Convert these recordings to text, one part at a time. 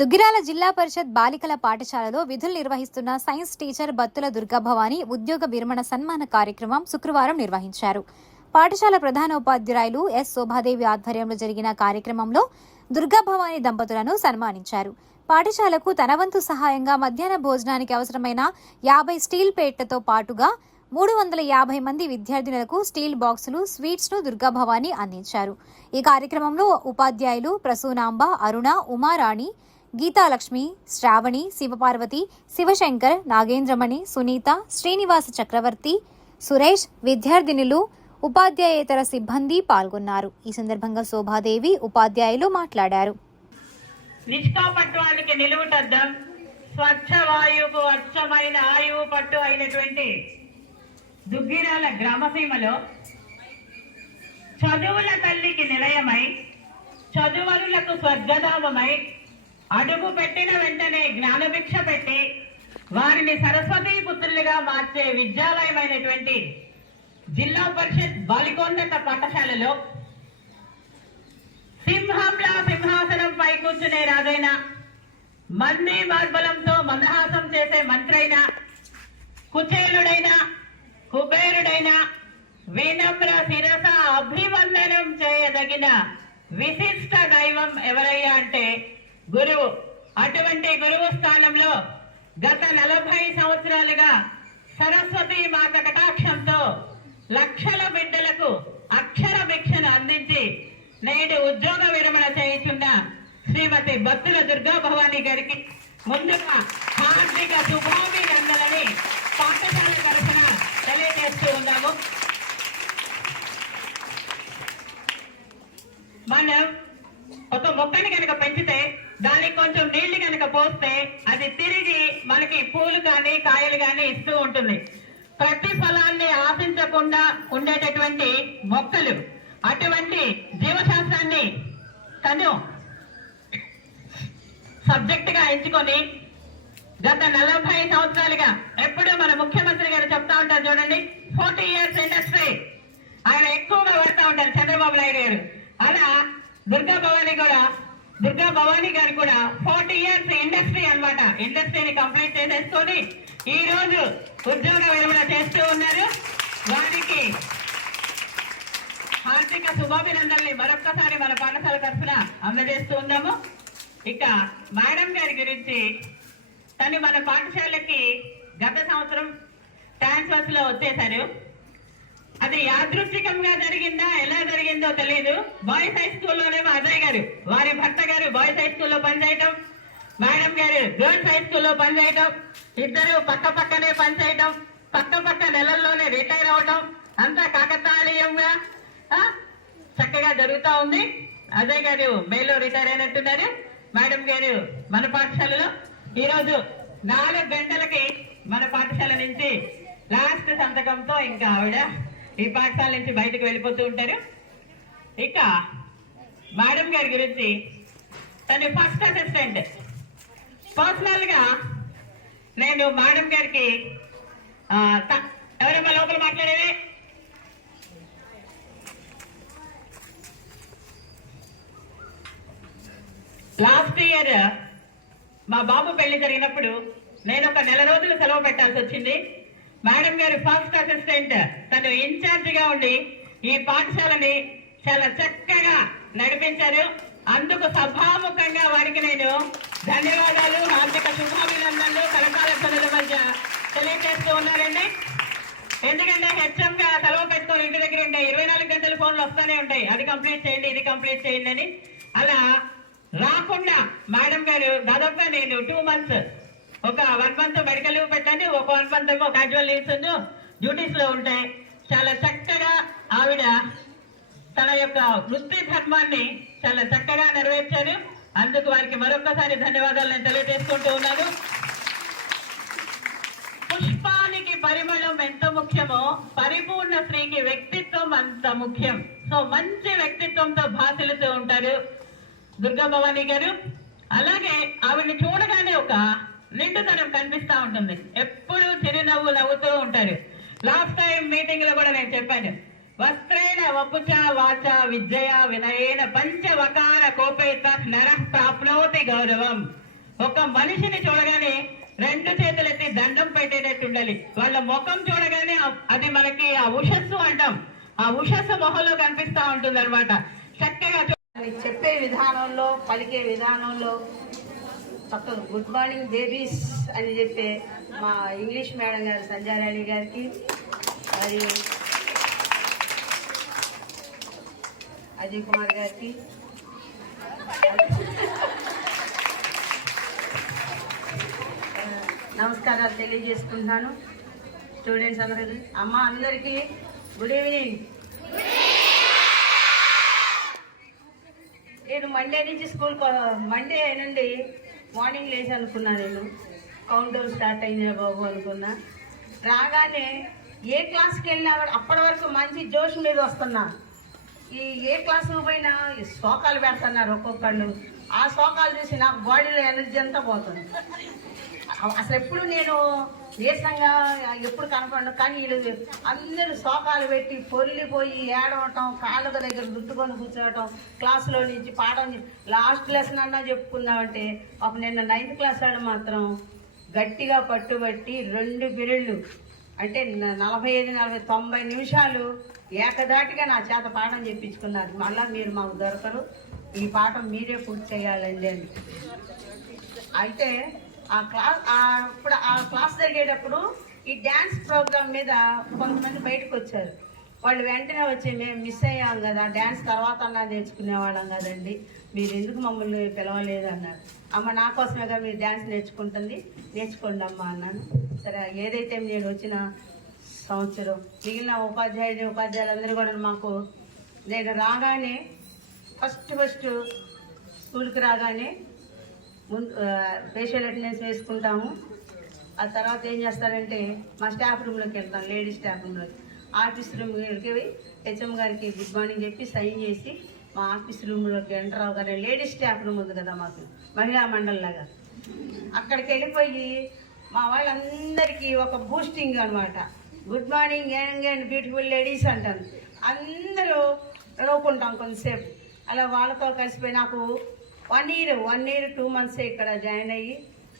దుగ్గిరాల జిల్లా పరిషత్ బాలికల పాఠశాలలో విధులు నిర్వహిస్తున్న సైన్స్ టీచర్ బత్తుల దుర్గాభవాని ఉద్యోగ విరమణ సన్మాన కార్యక్రమం శుక్రవారం నిర్వహించారు. పాఠశాల ప్రధానోపాధ్యాయులు ఎస్ శోభాదేవి ఆధ్వర్యంలో జరిగిన కార్యక్రమంలో దుర్గాభవాని దంపతులను సన్మానించారు. పాఠశాలకు తన వంతు సహాయంగా మధ్యాహ్న భోజనానికి అవసరమైన 50 స్టీల్ ప్లేట్లతో పాటుగా 350 మంది విద్యార్థినులకు స్టీల్ బాక్సులు, స్వీట్స్ను దుర్గాభవాని అందించారు. ఈ కార్యక్రమంలో ఉపాధ్యాయులు ప్రసూనాంబ, అరుణ, ఉమారాణి, గీతాలక్ష్మి, శ్రావణి, శివపార్వతి, శివశంకర్, నాగేంద్రమణి, సునీత, శ్రీనివాస చక్రవర్తి, సురేష్, విద్యార్థినులు, ఉపాధ్యాయేతర సిబ్బంది పాల్గొన్నారు. ఈ సందర్భంగా శోభాదేవి, ఉపాధ్యాయులు మాట్లాడారు. నిష్కాపట్వానికి నిలువుటద్దం, స్వచ్ఛ వాయువుకు అచ్చమైన ఆయువు పట్టు అయినటువంటి దుగ్గిరాల గ్రామసీమలో చదువుల తల్లికి నిలయమై, చదువరులకు స్వర్గధామమై, అడుగు పెట్టిన వెంటనే జ్ఞానభిక్ష పెట్టి వారిని సరస్వతీ పుత్రులుగా మార్చే విద్యాలయమైనటువంటి జిల్లా పరిషత్ బాలికోన్నత పాఠశాలలో సింహంలా సింహాసనంపై కూర్చునే రాజైన, మంది మార్బలంతో మందహాసం చేసే మంత్రైన, కుచేలుడైన, కుబేరుడైన, వినమ్ర శిరస అభివందనం చేయదగిన విశిష్ట దైవం ఎవరయ్యా అంటే గురువు. అటువంటి గురువు స్థానంలో గత 40 సంవత్సరాలుగా సరస్వతి మాత కటాక్షంతో లక్షల బిడ్డలకు అక్షర భిక్షను అందించి నేడు ఉద్యోగ విరమణ చేయుచున్న శ్రీమతి బత్తుల దుర్గాభవాని గారికి ముందుగా హార్దిక శుభాభినందనని పాఠశాల తరఫున తెలియజేస్తూ ఉన్నాము. మనం ఒక మొక్కని కనుక పెంచితే దానికి కొంచెం నీళ్లు కనుక పోస్తే అది తిరిగి మనకి పూలు కానీ కాయలు కానీ ఇస్తూ ఉంటుంది. ప్రతిఫలాన్ని ఆశించకుండా ఉండేటటువంటి మొక్కలు. అటువంటి జీవశాస్త్రాన్ని తను సబ్జెక్ట్ గా ఎంచుకొని గత 40 సంవత్సరాలుగా ఎప్పుడూ మన ముఖ్యమంత్రి గారు చెప్తా ఉంటారు చూడండి, 40 years ఇండస్ట్రీ. ఆయన ఎక్కువగా వాడుతూ ఉంటారు చంద్రబాబు నాయుడు గారు. అలా దుర్గాభవాని గారు కూడా 40 years ఇండస్ట్రీ అన్నమాట. ఇండస్ట్రీని కంప్లీట్ చేసేసుకొని ఈ రోజు ఉద్యోగ విరమణ చేస్తూ ఉన్నారు. వారికి హార్దిక శుభాభినందనల్ని మరొక్కసారి మన పాఠశాల తరఫున అందజేస్తూ ఉన్నాము. ఇక మేడం గారి గురించి, తను మన పాఠశాలకి గత సంవత్సరం ట్రాన్స్ఫర్స్ లో వచ్చేశారు. అది యాదృచ్ఛికంగా జరిగిందా, ఎలా జరిగిందో తెలియదు. బాయ్స్ హై స్కూల్లోనేమో అజయ్ గారు, వారి భర్త గారు బాయ్స్ హై స్కూల్లో పనిచేయటం, మేడం గారు గర్ల్స్ హై స్కూల్లో పనిచేయటం, ఇద్దరు పక్క పక్కనే పనిచేయటం, పక్క నెలల్లోనే రిటైర్ అవటం, అంతా కాకతాళీయంగా చక్కగా జరుగుతూ ఉంది. అజయ్ గారు మేలో రిటైర్ అయినట్టున్నారు. మేడం గారు మన పాఠశాలలో ఈరోజు 4 గంటలకి మన పాఠశాల నుంచి లాస్ట్ సంతకంతో ఇంకా ఆవిడ ఈ పాఠశాల నుంచి బయటకు వెళ్ళిపోతూ ఉంటారు. ఇక మేడం గారి గురించి, తను ఫస్ట్ అసిస్టెంట్. పర్సనల్ గా నేను మేడం గారికి ఎవరమ్మా లోపల మాట్లాడేది, లాస్ట్ ఇయర్ మా బాబు పెళ్లి జరిగినప్పుడు నేను ఒక 4 రోజులు సెలవు పెట్టాల్సి వచ్చింది. మేడం గారు ఫస్ట్ అసిస్టెంట్, తను ఇన్ఛార్జ్ గా ఉండి ఈ పాఠశాలని చాలా చక్కగా నడిపించారు. అందుకు సభాముఖంగా వారికి నేను ధన్యవాదాలు, హార్దిక శుభాభినందనలు కలకాల పనుల మధ్య తెలియజేస్తూ ఉన్నారండి. ఎందుకంటే హెచ్ఎం గా సెలవు పెట్టుకొని ఇంటి దగ్గర ఉంటే 24 గంటలు ఫోన్లు వస్తూనే ఉంటాయి, అది కంప్లీట్ చేయండి, ఇది కంప్లీట్ చేయండి అని. అలా రాకుండా మేడం గారు దాదాపుగా నేను 2 months, ఒక 1 month మెడికల్ లీవ్ పెట్టండి, ఒక 1 month ఏమో క్యాజువల్ లీవ్స్ డ్యూటీస్ లో ఉంటాయి. చాలా చక్కగా ఆవిడ తన యొక్క వృత్తి ధర్మాన్ని చాలా చక్కగా నెరవేర్చారు. అందుకు వారికి మరొకసారి ధన్యవాదాలు నేను తెలియజేసుకుంటూ ఉన్నాను. పుష్పానికి పరిమళం ఎంత ముఖ్యమో పరిపూర్ణ స్త్రీకి వ్యక్తిత్వం అంత ముఖ్యం. సో మంచి వ్యక్తిత్వంతో భాషలుతూ ఉంటారు దుర్గాభవాని గారు. అలాగే ఆవిడని చూడగానే ఒక నిండుతనం కనిపిస్తా ఉంటుంది, ఎప్పుడు చిరునవ్వు నవ్వుతూ ఉంటారు. లాస్ట్ టైం మీటింగ్ లో కూడా నేను చెప్పాను, వస్త్రేణ వపుచ వాచ విద్యయ వినయేన పంచవకార కోపేత నరః ప్రాప్నోతి గౌరవం. ఒక మనిషిని చూడగానే రెండు చేతులెత్తి దండం పెట్టేటట్టు ఉండాలి. వాళ్ళ ముఖం చూడగానే అది మనకి ఆ ఉషస్సు అంటాం, ఆ ఉషస్సు మొహంలో కనిపిస్తా ఉంటుంది అనమాట. చక్కగా చెప్పే విధానంలో, పలికే విధానంలో చక్కగా గుడ్ మార్నింగ్ బేబీస్ అని చెప్పే మా ఇంగ్లీష్ మేడం గారు సంజారాణి గారికి, మరియు అజయ్ కుమార్ గారికి, నమస్కారాలు తెలియజేసుకుంటున్నాను. స్టూడెంట్స్ అందరికీ, అమ్మ అందరికీ గుడ్ ఈవినింగ్. నేను మండే నుంచి మండే నుండి మార్నింగ్ లేచి అనుకున్నా, నేను కౌంట్ డౌన్ స్టార్ట్ అయింది బాబు అనుకున్నా. రాగానే ఏ క్లాస్కి వెళ్ళినా అప్పటి వరకు మంచి జోష్ మీద వస్తున్నా. ఏ క్లాసుకు పోయినా శోకాలు పెడుతున్నారు ఒక్కొక్కళ్ళు. ఆ శోకాలు చూసి నాకు బాడీలో ఎనర్జీ అంతా పోతుంది. అసలు ఎప్పుడు నేను నీరసంగా ఎప్పుడు కనపడను, కానీ వీళ్ళు అందరూ శోకాలు పెట్టి పొర్లిపోయి ఏడవటం, కాళ్ళ దగ్గర గుర్తుకొని కూర్చోవటం, క్లాసులో నుంచి పాఠం లాస్ట్ లెసన్ అన్నా చెప్పుకుందామంటే ఒక నిన్న 9th క్లాస్ వాడు మాత్రం గట్టిగా పట్టుబట్టి 2 పీరియడ్లు అంటే 45-90 నిమిషాలు ఏకదాటిగా నా చేత పాఠం చెప్పించుకున్నారు. మళ్ళీ మీరు మాకు దొరకరు, ఈ పాఠం మీరే పూర్తి చేయాలండి అని. అయితే ఆ క్లాస్ జరిగేటప్పుడు ఈ డ్యాన్స్ ప్రోగ్రామ్ మీద కొంతమంది బయటకు వచ్చారు. వాళ్ళు వెంటనే వచ్చి మేము మిస్ అయ్యాం కదా, డ్యాన్స్ తర్వాత అన్నా నేర్చుకునేవాళ్ళం కదండి, మీరు ఎందుకు మమ్మల్ని పిలవలేదు అన్నారు. అమ్మ నా కోసమేగా మీరు డ్యాన్స్ నేర్చుకోండి అమ్మ అన్నాను. సరే, ఏదైతే నేను వచ్చిన సంవత్సరం మిగిలిన ఉపాధ్యాయులందరూ కూడా మాకు, నేను రాగానే ఫస్ట్ స్కూల్కి రాగానే ముందు ఫేషియల్ అటెండెన్స్ వేసుకుంటాము. ఆ తర్వాత ఏం చేస్తారంటే మా స్టాఫ్ రూమ్లోకి వెళ్తాం, లేడీస్ స్టాఫ్ రూమ్లోకి. ఆఫీస్ రూమ్కి హెచ్ఎం గారికి గుడ్ మార్నింగ్ చెప్పి సైన్ చేసి మా ఆఫీస్ రూమ్లోకి ఎంటర్ అవగానే లేడీస్ స్టాఫ్ రూమ్ ఉంది కదా మాకు, మహిళా మండలిలాగా, అక్కడికి వెళ్ళిపోయి మా వాళ్ళందరికీ ఒక బూస్టింగ్ అనమాట. Good morning young and beautiful ladies అంటాను. అందరూ నవ్వుకుంటాం కొంతసేపు. అలా వాళ్ళతో కలిసిపోయి నాకు 1 year 2 months ఇక్కడ జాయిన్ అయ్యి,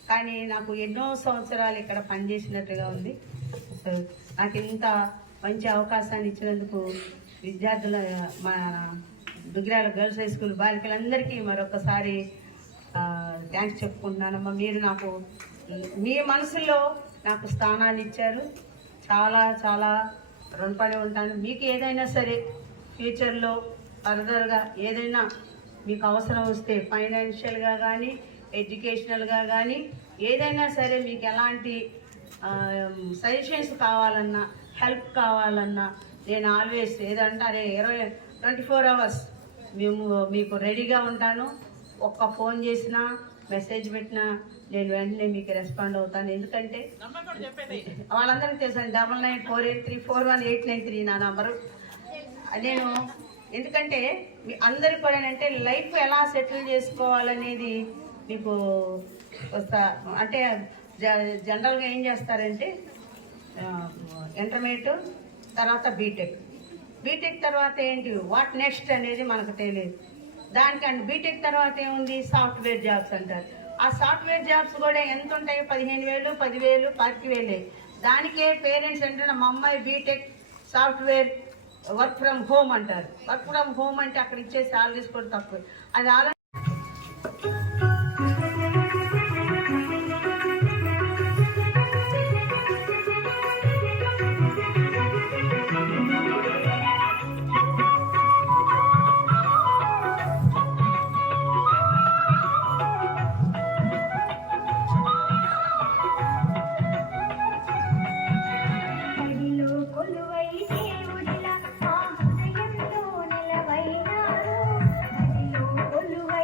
కానీ నాకు ఎన్నో సంవత్సరాలు ఇక్కడ పనిచేసినట్టుగా ఉంది. సో నాకు ఇంత మంచి అవకాశాన్ని ఇచ్చినందుకు విద్యార్థుల, మా దుగ్గిరాల గర్ల్స్ హై స్కూల్ బాలికలందరికీ మరొకసారి థ్యాంక్స్ చెప్పుకుంటున్నానమ్మా. మీరు నాకు మీ మనసులో నాకు స్థానాన్ని ఇచ్చారు. చాలా చాలా రుణపడి ఉంటాను. మీకు ఏదైనా సరే ఫ్యూచర్లో ఫర్దర్గా ఏదైనా మీకు అవసరం వస్తే ఫైనాన్షియల్గా కానీ ఎడ్యుకేషనల్గా కానీ ఏదైనా సరే మీకు ఎలాంటి సజెషన్స్ కావాలన్నా, హెల్ప్ కావాలన్నా, నేను ఆల్వేస్ ఏదంటారే 24 hours మీకు రెడీగా ఉంటాను. ఒక్క ఫోన్ చేసినా, మెసేజ్ పెట్టినా నేను వెంటనే మీకు రెస్పాండ్ అవుతాను. ఎందుకంటే వాళ్ళందరికీ తెలుసు 9948341893 నా నంబరు. నేను ఎందుకంటే మీ అందరికి కూడా అంటే లైఫ్ ఎలా సెటిల్ చేసుకోవాలనేది మీకు అంటే జనరల్గా ఏం చేస్తారంటే ఇంటర్మీడియట్ తర్వాత బీటెక్ తర్వాత ఏంటి వాట్ నెక్స్ట్ అనేది మనకు తెలియదు. దానికంటే బీటెక్ తర్వాత ఏముంది, సాఫ్ట్వేర్ జాబ్స్ అంటారు. ఆ సాఫ్ట్వేర్ జాబ్స్ కూడా ఎంత ఉంటాయి, 15,000, 10,000, 25,000. దానికే పేరెంట్స్ అంటే మా అమ్మాయి BTech software work from home అంటారు. వర్క్ ఫ్రమ్ హోమ్ అంటే అక్కడ ఇచ్చే శాలరీస్ కూడా తక్కువ. అది కొలువై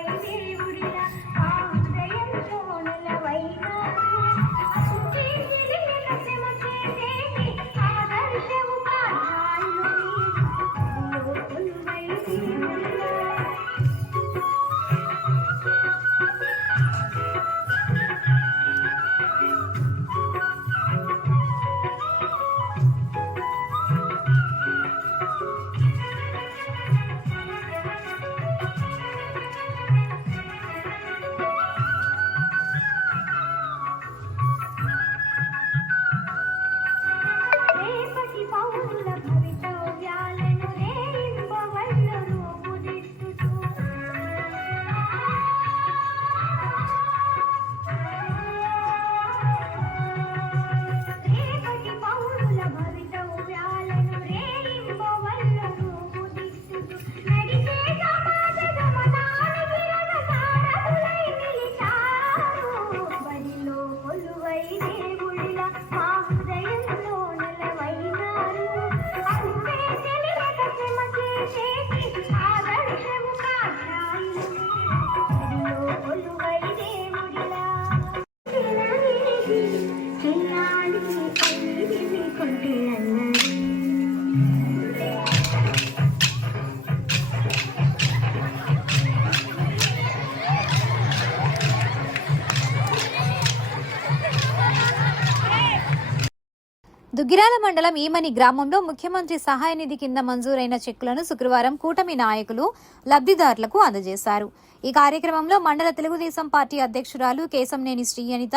దుగ్గిరాల మండలం ఈమని గ్రామంలో ముఖ్యమంత్రి సహాయ నిధి కింద మంజూరైన చెక్కులను శుక్రవారం కూటమి నాయకులు లబ్ధిదారులకు అందజేశారు. ఈ కార్యక్రమంలో మండల తెలుగుదేశం పార్టీ అధ్యక్షురాలు కేశంనేని శ్రీయనిత,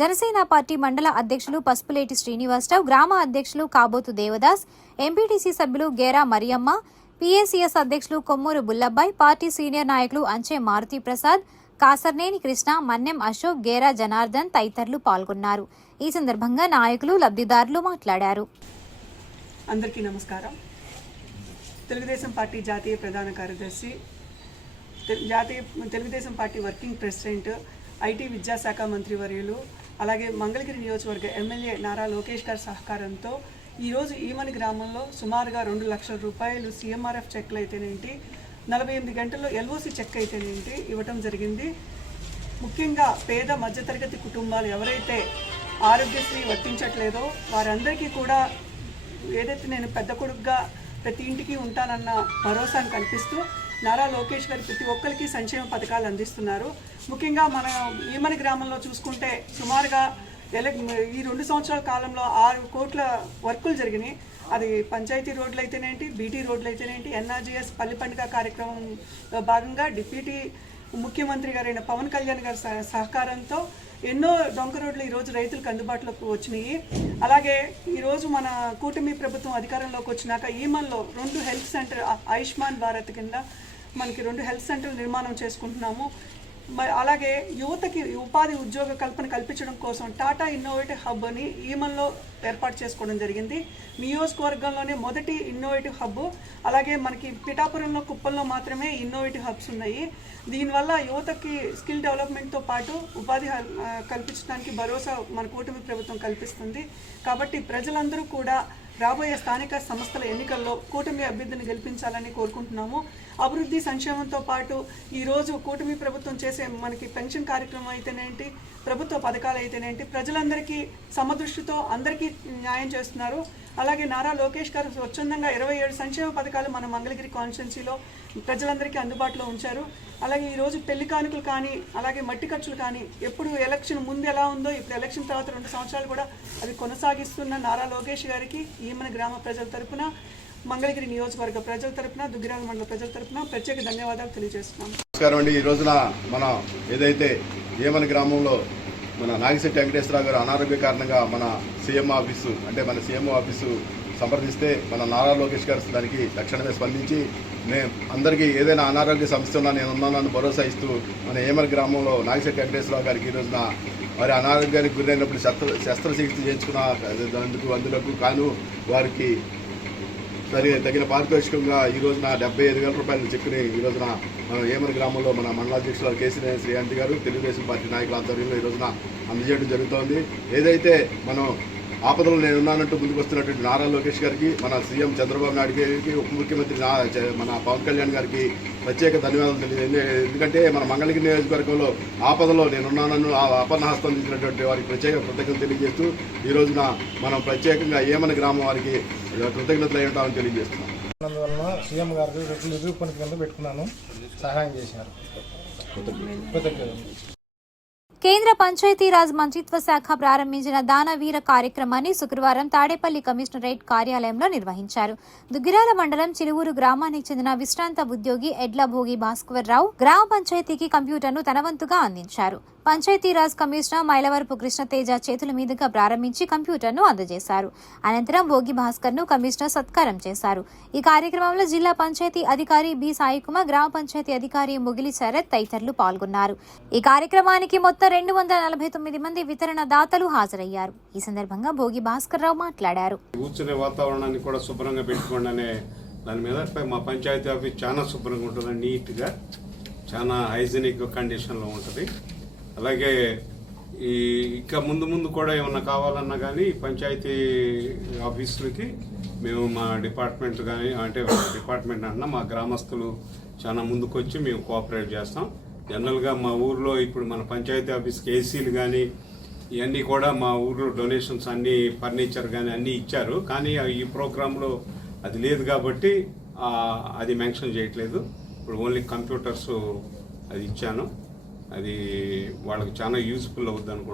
జనసేన పార్టీ మండల అధ్యక్షులు పసుపులేటి శ్రీనివాసరావు, గ్రామ అధ్యక్షులు కాబోతు దేవదాస్, ఎంపీటీసీ సభ్యులు గేరా మరియమ్మ, పీఏసీఎస్ అధ్యక్షులు కొమ్మూరు బుల్లబ్బాయ్, పార్టీ సీనియర్ నాయకులు అంచే మారుతి ప్రసాద్, కాసర్నేని కృష్ణ, మన్నెం అశోక్, గేరా జనార్దన్ తదితరులు పాల్గొన్నారు. ఈ సందర్భంగా నాయకులు లబ్ధిదారులు మాట్లాడారు. అందరికీ నమస్కారం. తెలుగుదేశం పార్టీ జాతీయ ప్రధాన కార్యదర్శి, Telugu Desam party working president, IT విద్యాశాఖ మంత్రివర్యులు, అలాగే మంగళగిరి నియోజకవర్గ ఎమ్మెల్యే నారా లోకేష్ గారి సహకారంతో ఈరోజు ఈమని గ్రామంలో సుమారుగా 2 లక్షల రూపాయలు సీఎంఆర్ఎఫ్ చెక్లు అయితేనేంటి, 48 గంటల్లో ఎల్ఓసి చెక్ అయితేనేంటి ఇవ్వటం జరిగింది. ముఖ్యంగా పేద మధ్యతరగతి కుటుంబాలు ఎవరైతే ఆరోగ్యశ్రీ వర్తించట్లేదో వారందరికీ కూడా ఏదైతే నేను పెద్ద కొడుకుగా ప్రతి ఇంటికి ఉంటానన్న భరోసాను కల్పిస్తూ నారా లోకేష్ గారు ప్రతి ఒక్కరికి సంక్షేమ పథకాలు అందిస్తున్నారు. ముఖ్యంగా మన ఈమని గ్రామంలో చూసుకుంటే సుమారుగా ఈ 2 సంవత్సరాల కాలంలో 6 కోట్ల వర్కులు జరిగినాయి. అది పంచాయతీ రోడ్లు అయితేనేంటి, బీటీ రోడ్లు అయితేనేంటి, ఎన్ఆర్జీఎస్ పల్లి పండుగ కార్యక్రమంలో భాగంగా డిప్యూటీ ముఖ్యమంత్రి గారైన పవన్ కళ్యాణ్ గారి సహకారంతో ఎన్నో డొంక రోడ్లు ఈరోజు రైతులకు అందుబాటులోకి వచ్చినాయి. అలాగే ఈరోజు మన కూటమి ప్రభుత్వం అధికారంలోకి వచ్చినాక ఈమన్లో 2 హెల్త్ సెంటర్ ఆయుష్మాన్ భారత్ కింద మనకి 2 హెల్త్ సెంటర్లు నిర్మాణం చేసుకుంటున్నాము. అలాగే యువతకి ఉపాధి ఉద్యోగ కల్పన కల్పించడం కోసం టాటా ఇన్నోవేటివ్ హబ్ అని ఈమన్లో ఏర్పాటు చేసుకోవడం జరిగింది. నియోజకవర్గంలోనే మొదటి ఇన్నోవేటివ్ హబ్. అలాగే మనకి పిఠాపురంలో, కుప్పంలో మాత్రమే ఇన్నోవేటివ్ హబ్స్ ఉన్నాయి. దీనివల్ల యువతకి స్కిల్ డెవలప్మెంట్తో పాటు ఉపాధి కల్పించడానికి భరోసా మన కూటమి ప్రభుత్వం కల్పిస్తుంది. కాబట్టి ప్రజలందరూ కూడా రాబోయే స్థానిక సంస్థల ఎన్నికల్లో కూటమి అభ్యర్థిని గెలిపించాలని కోరుకుంటున్నాము. అభివృద్ధి సంక్షేమంతో పాటు ఈరోజు కూటమి ప్రభుత్వం చేసే మనకి పెన్షన్ కార్యక్రమం అయితేనేంటి, ప్రభుత్వ పథకాలు అయితేనేంటి ప్రజలందరికీ సమదృష్టితో అందరికీ న్యాయం చేస్తున్నారు. అలాగే నారా లోకేష్ గారు స్వచ్ఛందంగా 27 సంక్షేమ పథకాలు మన మంగళగిరి కాన్స్టిట్యున్సీలో ప్రజలందరికీ అందుబాటులో ఉంచారు. అలాగే ఈరోజు పెళ్లి కానుకలు కానీ, అలాగే మట్టి ఖర్చులు కానీ ఎప్పుడు ఎలక్షన్ ముందు ఎలా ఉందో ఇప్పుడు ఎలక్షన్ తర్వాత 2 సంవత్సరాలు కూడా అది కొనసాగిస్తున్న నారా లోకేష్ గారికి ఈమని గ్రామ ప్రజల తరపున, మంగళగిరి నియోజకవర్గ ప్రజల తరపున, దుగ్గిరాల మండల ప్రజల తరపున ప్రత్యేక ధన్యవాదాలు తెలియజేస్తున్నాం. నమస్కారం అండి. ఈ రోజున మన ఏదైతే ఈమని గ్రామంలో మన నాగిశెట్టి వెంకటేశ్వరరావు గారు అనారోగ్య కారణంగా మన సీఎం ఆఫీసు మన సీఎం ఆఫీసు సంప్రదిస్తే మన నారా లోకేష్ గారు దానికి తక్షణమే స్పందించి అందరికీ ఏదైనా అనారోగ్య సమస్య ఉన్నా నేను ఉన్నానని భరోసా ఇస్తూ మన ఈమని గ్రామంలో నాగిశెట్టి వెంకటేశ్వరరావు గారికి ఈ రోజున వారి అనారోగ్యానికి గురైనప్పుడు శస్త్రచికిత్స చేయించుకున్న అందులకు కాను వారికి తగిన పారితోషికంగా ఈ రోజున 75,000 రూపాయల చెక్కుని ఈ రోజున మన ఈమని గ్రామంలో మన మండలాధ్యక్షులు కేశంనేని శ్రీయనిత గారు, తెలుగుదేశం పార్టీ నాయకుల ఆధ్వర్యంలో ఈ రోజున అందజేయడం జరుగుతోంది. ఏదైతే మనం ఆపదలో నేను ఉన్నానంటూ ముందుకు వస్తున్నటువంటి నారా లోకేష్ గారికి, మన సీఎం చంద్రబాబు నాయుడు గారికి, ఉప ముఖ్యమంత్రి మన పవన్ కళ్యాణ్ గారికి ప్రత్యేక ధన్యవాదాలు తెలియదు. ఎందుకంటే మన మంగళగిరి నియోజకవర్గంలో ఆపదలో నేనున్నానన్ను అపర్ణహస్తం అందించినటువంటి వారికి ప్రత్యేక కృతజ్ఞతలు తెలియజేస్తూ ఈ రోజున మనం ప్రత్యేకంగా ఈమని గ్రామం వారికి కృతజ్ఞతలు అయ్యుంటామని తెలియజేస్తున్నాం. అందువలన సీఎం గారికి రిలీఫ్ ఫండ్ కింద పెట్టుకున్నాను, సహాయం చేశారు. కేంద్ర పంచాయతీరాజ్ మంత్రిత్వ శాఖ ప్రారంభించిన దానవీర కార్యక్రమాన్ని శుక్రవారం తాడేపల్లి కమిషనరేట్ కార్యాలయంలో నిర్వహించారు. దుగ్గిరాల మండలం చిలువూరు గ్రామానికి చెందిన విశ్రాంత ఉద్యోగి ఎడ్ల భోగి భాస్కర్రావు గ్రామ పంచాయతీకి కంప్యూటర్ను తన వంతుగా అందించారు. పంచాయతీరాజ్ కమిషనర్ మైలవరపు కృష్ణతేజ చేతుల మీదుగా ప్రారంభించి కంప్యూటర్ను అందజేశారు. అనంతరం భోగి భాస్కర్ను కమిషనర్ సత్కారం చేశారు. ఈ కార్యక్రమంలో జిల్లా పంచాయతీ అధికారి బి సాయికుమార్, గ్రామ పంచాయతీ అధికారి ముగిలి శరత్ తదితరులు పాల్గొన్నారు. ఈ కార్యక్రమానికి మొత్తం 249 మంది వితరణ దాతలు హాజరయ్యారు. ఈ సందర్భంగా భోగి భాస్కర్రావు మాట్లాడారు. కూర్చునే వాతావరణాన్ని కూడా శుభ్రంగా పెట్టుకోండి అనే దాని మీద మా పంచాయతీ ఆఫీస్ చాలా శుభ్రంగా ఉంటుంది, నీట్గా చాలా హైజీనిక్ కండిషన్లో ఉంటుంది. అలాగే ఇంకా ముందు కూడా ఏమన్నా కావాలన్నా కానీ పంచాయతీ ఆఫీసులకి మేము మా డిపార్ట్మెంట్ కానీ డిపార్ట్మెంట్ అన్నా మా గ్రామస్తులు చాలా ముందుకొచ్చి మేము కోఆపరేట్ చేస్తాం. జనరల్గా మా ఊర్లో ఇప్పుడు మన పంచాయతీ ఆఫీస్కి ఏసీలు కానీ ఇవన్నీ కూడా మా ఊర్లో డొనేషన్స్ అన్నీ ఫర్నిచర్ కానీ అన్నీ ఇచ్చారు. కానీ ఈ ప్రోగ్రాంలో అది లేదు కాబట్టి అది మెన్షన్ చేయట్లేదు. ఇప్పుడు ఓన్లీ కంప్యూటర్స్ అది ఇచ్చాను. అది వాళ్ళకి చాలా యూజ్ఫుల్ అవుద్ది అనుకుంటున్నాను.